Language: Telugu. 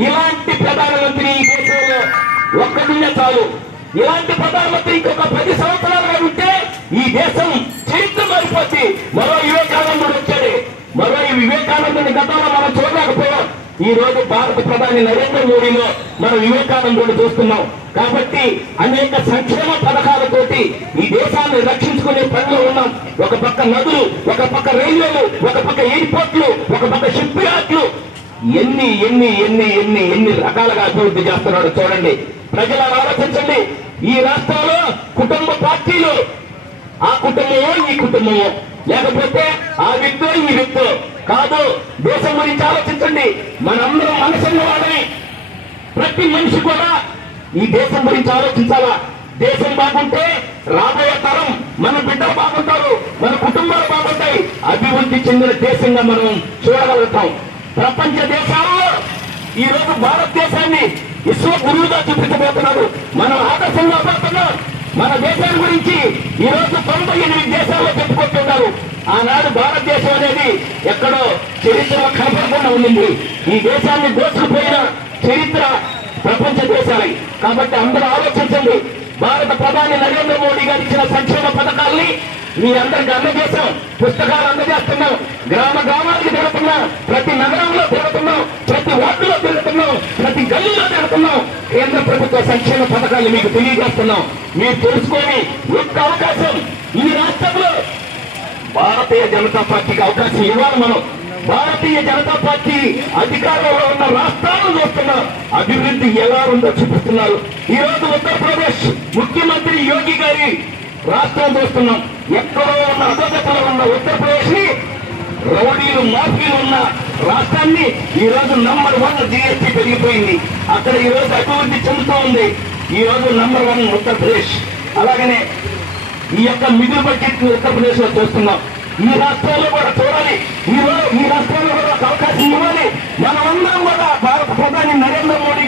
ఇలాంటి ప్రధానమంత్రి ఈ దేశంలో ఒక్కడున్న చాలు. ఇలాంటి ప్రధానమంత్రి ఇంకొక 10 సంవత్సరాలుగా ఉంటే ఈ దేశం చరిత్ర మారిపోతుంది. మరో వివేకానందుడు వచ్చాడు. మరో ఈ వివేకానందుని గతంలో మనం చూడలేకపోయాం. ఈ రోజు భారత ప్రధాని నరేంద్ర మోడీలో మనం వివేకానందుని చూస్తున్నాం. కాబట్టి అనేక సంక్షేమ పథకాలతోటి ఈ దేశాన్ని రక్షించుకునే పనిలో ఉన్నాం. ఒక పక్క నదులు, ఒక పక్క రైల్వేలు, ఒక పక్క ఎయిర్పోర్ట్లు, ఒక పక్క షిప్ యార్డ్లు, ఎన్ని ఎన్ని ఎన్ని ఎన్ని ఎన్ని రకాలుగా అభివృద్ధి చేస్తున్నాడు చూడండి. ప్రజలను ఆలోచించండి. ఈ రాష్ట్రంలో కుటుంబ పార్టీలు, ఆ కుటుంబమో ఈ కుటుంబమో, లేకపోతే ఆ వ్యక్తో ఈ వ్యక్తో కాదు. దేశం గురించి ఆలోచించండి. మనందరం మనసున్న వాళ్ళని, ప్రతి మనిషి కూడా ఈ దేశం గురించి ఆలోచించాలా. దేశం బాగుంటే రాబోయే తరం, మన బిడ్డలు బాగుంటారు, మన కుటుంబాలు బాగుంటాయి. అభివృద్ధి చెందిన దేశంగా మనం చూడగలుగుతాం. ప్రపంచ దేశాల్లో ఈ రోజు భారతదేశాన్ని విశ్వ గురువుగా చూపించబోతున్నారు. మనం ఆదర్శంగా పోతున్నాం. మన దేశాన్ని గురించి ఈ రోజు 98 దేశాల్లో చెప్పుకుంటున్నారు. ఆనాడు భారతదేశం అనేది ఎక్కడో చరిత్రలో కనపడకుండా ఉండింది. ఈ దేశాన్ని దోచుకుపోయిన చరిత్ర ప్రపంచ దేశాలై. కాబట్టి అందరూ ఆలోచించండి. భారత ప్రధాని నరేంద్ర మోడీ గారు ఇచ్చిన సంక్షేమ పథకాల్ని మీ అందరికి అందజేశాం. పుస్తకాలు అందజేస్తున్నాం. గ్రామ గ్రామానికి తిరుగుతున్నాం. ప్రతి నగరంలో తిరుగుతున్నాం. ప్రతి వార్డులో తిరుగుతున్నాం. ప్రతి గల్లీలో తిరుగుతున్నాం. కేంద్ర ప్రభుత్వ సంక్షేమ పథకాలు మీకు తెలియజేస్తున్నాం. మీరు తెలుసుకొని ఒక్క అవకాశం ఈ రాష్ట్రంలో భారతీయ జనతా పార్టీకి అవకాశం ఇవ్వాలి. మనం భారతీయ జనతా పార్టీ అధికారంలో ఉన్న రాష్ట్రాలను చూస్తున్నాం. అభివృద్ధి ఎలా ఉందో చూపిస్తున్నారు. ఈ రోజు ఉత్తరప్రదేశ్ ముఖ్యమంత్రి యోగి గారి రాష్ట్రం చూస్తున్నాం. ఎక్కడో ఉన్న అధోగతిలో ఉన్న ఉత్తరప్రదేశ్ ని రౌడీలు మాఫీలు ఉన్న రాష్ట్రాన్ని ఈ రోజు నంబర్ 1 జీఎస్టీ పెరిగిపోయింది. అక్కడ ఈ రోజు అభివృద్ధి చెందుతూ ఉంది. ఈ రోజు నంబర్ 1 ఉత్తరప్రదేశ్. అలాగనే ఈ యొక్క మిగులు బడ్జెట్ ఉత్తరప్రదేశ్ లో చూస్తున్నాం. ఈ రాష్ట్రాల్లో కూడా చూడాలి. ఈ రాష్ట్రాల్లో కూడా అవకాశం ఇవ్వాలి. మనమందరం కూడా